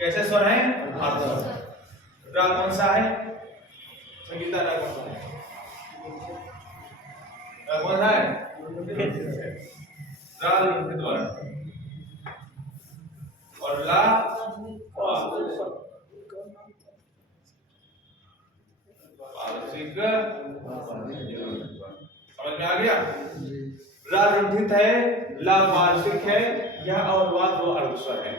कैसे स्वर हैं? अर्ध स्वर। रा कौन सा है? संगीता रा कौन सा है? रा कौन सा है? रा लुंठित वर्ण और ला पारसिक। समझ में आ गया? रा लुंठित है, ला पारसिक है, यह और वा दो अर्ध स्वर है।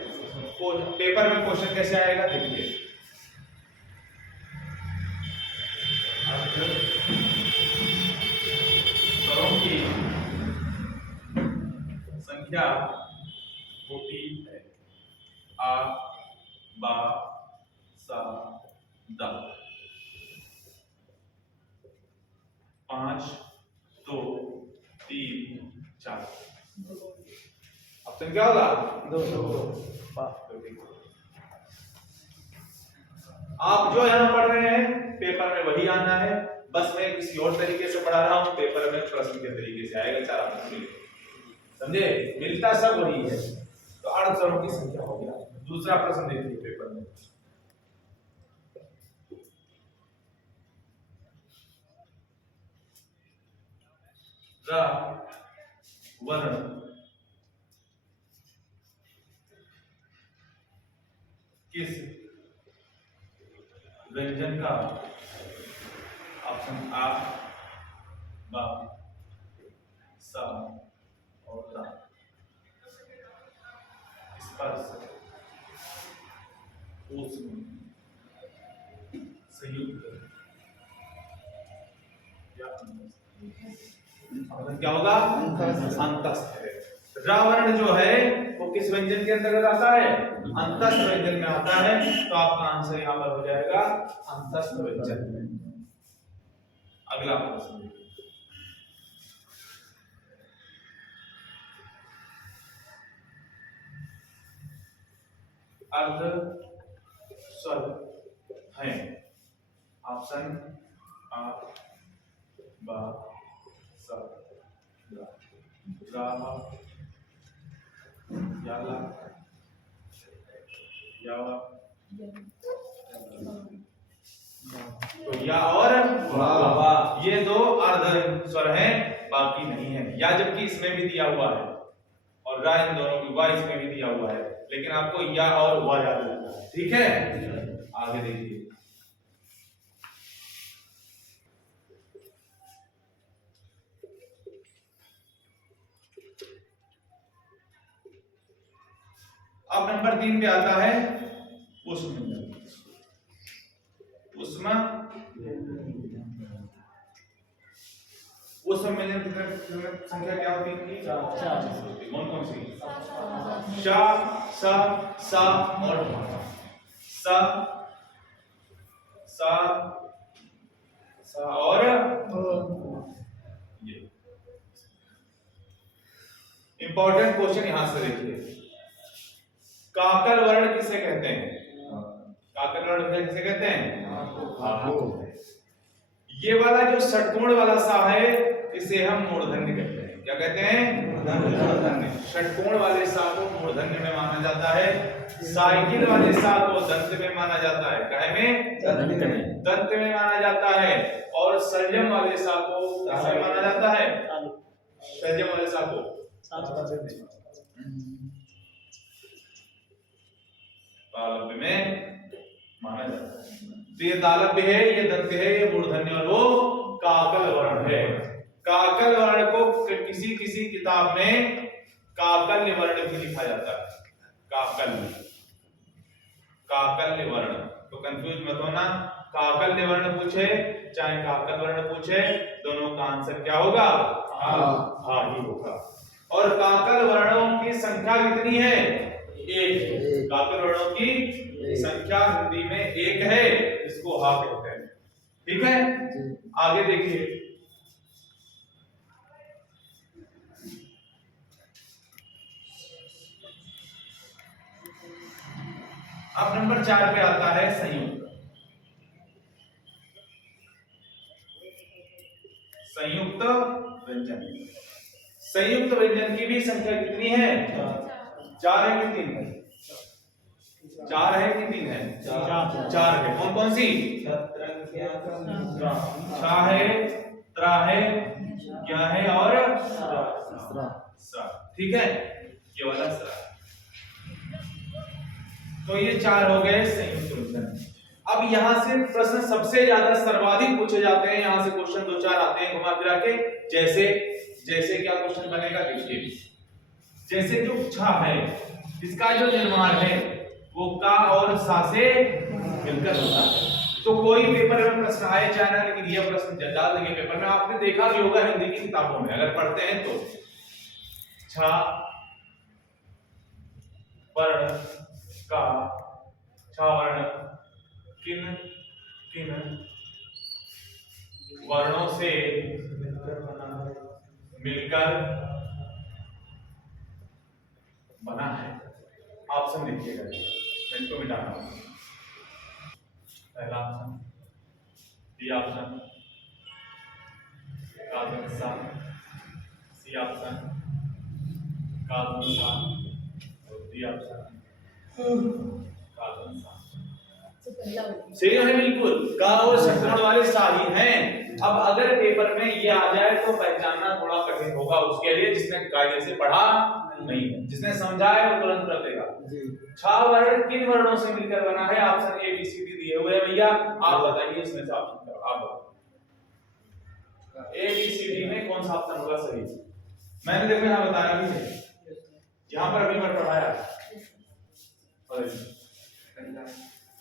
पेपर में क्वेश्चन कैसे आएगा देखिए। स्वरों की संख्या होती है आ, बा, सा, दा। 5, 2, 3, 4। ऑप्शन क्या होगा? 2। आप जो यहां पढ़ रहे हैं पेपर में वही आना है, बस मैं किसी और तरीके से पढ़ा रहा हूं, पेपर में प्रश्न के तरीके से आएगा। 4 प्रश्न समझे? मिलता सब वही है। तो अर्ध स्वरों की संख्या हो गया। दूसरा प्रश्न देखिए पेपर में। रा वर्ण किस व्यंजन का, ऑप्शन आ, बा, सा और दा, स्पर्श, ऊष्म, संयुक्त या क्या होगा? अंतस्थ है। रा वर्ण जो है वो किस व्यंजन के अंतर्गत आता है? अंतस्थ व्यंजन में आता है। तो आपका आंसर यहां पर हो जाएगा अंतस्थ व्यंजन। अगला प्रश्न अर्ध स्वर है, ऑप्शन आ, बा, सा, दा, रा, याला, यावा, तो या और वा, ये 2 अर्ध स्वर हैं, बाकी नहीं है। या जबकि इसमें भी दिया हुआ है और रा इन दोनों की, वा इसमें भी दिया हुआ है, लेकिन आपको या और वा याद रखना है। ठीक है, आगे देखिए। अब नंबर 3 पे आता है ऊष्म। ऊष्म संख्या क्या होती है? 4। कौन कौन सी? शा, सा, सा और सा, सा, सा और ये। इंपॉर्टेंट क्वेश्चन यहां से देखिए। काकल वर्ण किसे कहते हैं? काकल वर्ण किसे कहते हैं? ये वाला जो षटकोण वाला सा है इसे हम मूर्धन्य कहते हैं। क्या कहते हैं? मूर्धन्य। षटकोण वाले सा को मूर्धन्य में माना जाता है, साइकिल वाले सा को दंत में माना जाता है। काहे में? दंत में माना जाता है। और संयम वाले सा को किसमें माना जाता है? संयम वाले सा को तालव्य में माना जाता है। तो ये तालव्य है, ये दंत है, ये मूर्धन्य और वो काकल वर्ण है। काकल वर्ण को किसी किसी किताब में काकल्य वर्ण भी लिखा जाता है। काकल्य वर्ण, तो कंफ्यूज मत होना। काकल्य वर्ण पूछे चाहे काकल वर्ण पूछे, दोनों का आंसर क्या होगा? हाँ ही होगा। और काकल वर्णों की संख्या कितनी है? 1। काकल वर्णों की संख्या हिंदी में 1 है, इसको हा कहते हैं। ठीक है, आगे देखिए। अब नंबर 4 पे आता है संयुक्त। संयुक्त व्यंजन। संयुक्त व्यंजन की भी संख्या कितनी है? 4 है कि 3 है? 4 है कि 3 है? 4 है। कौन कौन सी? छा है, त्रा है, क्या है और स्रा। ठीक है, ये वाला स्रा। तो ये 4 हो गए संयुक्त व्यंजन। अब यहां से प्रश्न सबसे ज्यादा सर्वाधिक पूछे जाते हैं, यहां से क्वेश्चन 2-4 आते हैं घुमा फिरा के। जैसे क्या क्वेश्चन बनेगा देखिए। जैसे जो छा है इसका जो निर्माण है वो का और सा से मिलकर होता है। तो कोई पेपर में प्रश्न आए चाहे ना, लेकिन ये प्रश्न डाल देंगे पेपर में। आपने देखा भी होगा हिंदी की किताबों में अगर पढ़ते हैं तो। छा वर्ण का, छा वर्ण किन किन वर्णों से मिलकर बना है। ऑप्शन देखिएगा, मैं इसको मिटा रहा हूं। पहला ऑप्शन, डी ऑप्शन, कार्बन सा, सी ऑप्शन, कार्बन सा, और डी ऑप्शन कार्बन सा। सही है बिल्कुल, का और संक्रमण वाले सा ही हैं। अब अगर पेपर में ये आ जाए तो पहचानना थोड़ा कठिन होगा उसके लिए जिसने कायदे से पढ़ा नहीं है। जिसने समझा है वो तुरंत कर देगा। छा वर्ण किन वर्णों से मिलकर बना है? Option A B C D दिए हुए हैं भैया, आप बताइए इसमें से ऑप्शन करो। आप बताओ ए बी सी डी में कौन सा ऑप्शन होगा सही? मैंने देखो यहां बताया भी है, यहां पर अभी मैं पढ़ाया।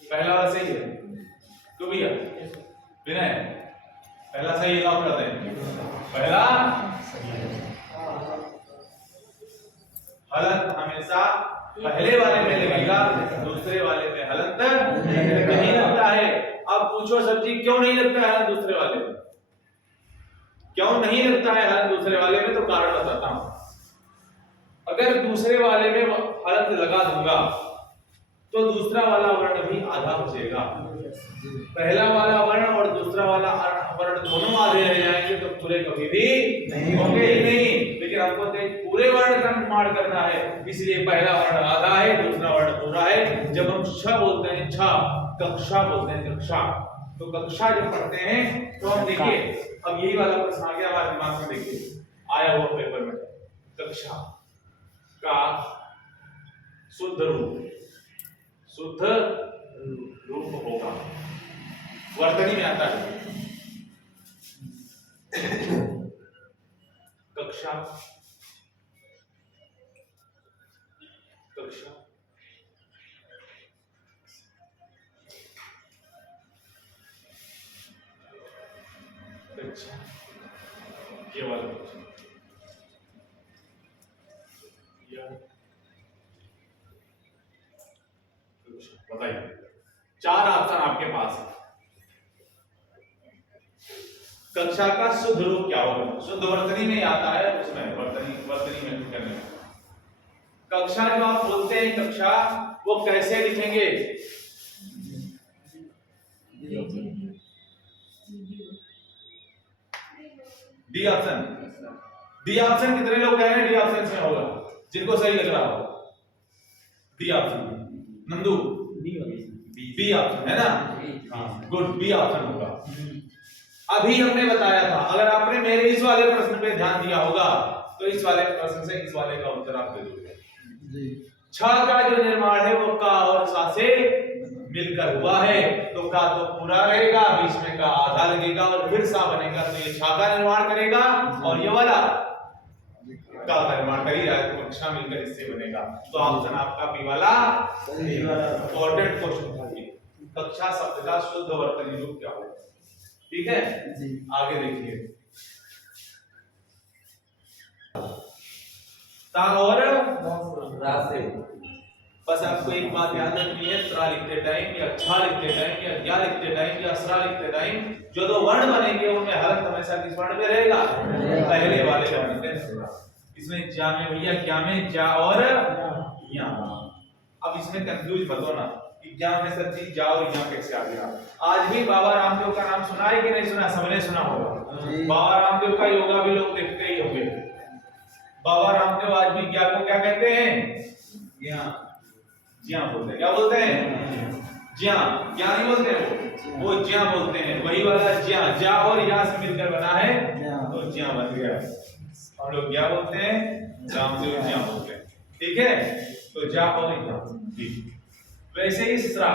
पहला वाला सही है क्यों भैया? विनय पहला सही है, लॉक करते हैं। पहला हलंत हमेशा पहले वाले में लगेगा, दूसरे वाले में हलंत नहीं लगता है। अब पूछो सर जी क्यों नहीं लगता है हलंत दूसरे वाले में? क्यों नहीं लगता है हलंत दूसरे वाले में? तो कारण बताता हूं। अगर दूसरे वाले में हलंत लगा दूंगा तो दूसरा वाला वर्ण भी आधा बचेगा। पहला वाला वर्ण और दूसरा वाला वर्ण दोनों आधे रह जाएंगे तो पूरे कभी भी नहीं होंगे ही नहीं। लेकिन हमको तो पूरे वर्ण का निर्माण करना है, इसलिए पहला वर्ण आधा है, दूसरा वर्ण पूरा है। जब हम छ बोलते हैं, छ, कक्षा बोलते हैं कक्षा, तो कक्षा जब पढ़ते हैं तो हम देखिए, अब यही वाला प्रश्न आ गया हमारे दिमाग में। देखिए आया हुआ पेपर में, कक्षा का शुद्ध रूप होगा, वर्तनी में आता है कक्षा, कक्षा कक्षा, ये वाला बताइए। 4 ऑप्शन आपके पास है। कक्षा का शुद्ध रूप क्या होगा? शुद्ध वर्तनी में आता है, उसमें वर्तनी में करने। कक्षा जो आप बोलते हैं कक्षा, वो कैसे लिखेंगे? D option. डी ऑप्शन कितने लोग कह रहे हैं डी ऑप्शन से होगा? जिनको सही लग रहा हो D option. Nandu B option है ना? हाँ गुड, बी ऑप्शन होगा। अभी हमने बताया था, अगर आपने मेरे इस वाले प्रश्न पे ध्यान दिया होगा तो इस वाले प्रश्न से इस वाले का उत्तर आप दे दोगे। छ का जो निर्माण है वो का और सा से मिलकर हुआ है, तो का तो पूरा रहेगा, बीच में का आधा लगेगा और फिर सा बनेगा, तो ये छ का निर्माण करेगा और ये वाला का निर्माण कर ही रहा है, तो कक्षा मिलकर इससे बनेगा। तो ऑप्शन आपका बी वाला इंपॉर्टेंट क्वेश्चन था। कक्षा शब्द का शुद्ध वर्तनी रूप क्या होगा? ठीक है जी, आगे देखिए। ता और रा से, बस आपको एक बात याद रखनी है, त्रा लिखते टाइम या छा लिखते टाइम या ज्ञा लिखते टाइम या स्रा लिखते टाइम जो दो वर्ण बनेंगे उनमें हलंत हमेशा किस वर्ण में रहेगा? पहले वाले वर्ण में। इसमें जा में भैया, क्या में जा और या। अब इसमें कंफ्यूज मत होना कि क्या में सर जी जा और या कैसे आ गया। आज भी बाबा रामदेव का नाम सुना है कि नहीं सुना? सबने सुना होगा। बाबा रामदेव का योगा भी लोग देखते ही होंगे। बाबा रामदेव आज भी ज्ञा को क्या कहते हैं? ज्ञा। ज्या बोलते हैं। क्या बोलते हैं? ज्या। क्या नहीं बोलते हैं वो ज्या बोलते हैं। वही वाला ज्या, जा और या से मिलकर बना है तो ज्या बन गया। हम लोग क्या बोलते हैं? रामदेव ज्या बोलते हैं। ठीक है, तो जा और या। वैसे ही स्रा,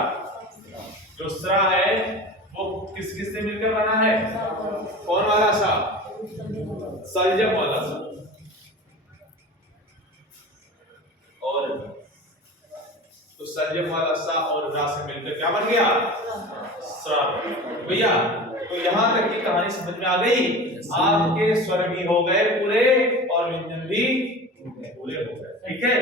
जो स्रा है वो किस किस से मिलकर बना है? कौन वाला सा? सलजम वाला सा। और तो सलजम वाला सा और रा से मिलकर क्या बन गया? स्रा। भैया तो यहां तक की कहानी समझ में आ गई। आपके स्वर भी हो गए पूरे और व्यंजन भी पूरे हो गए। ठीक है।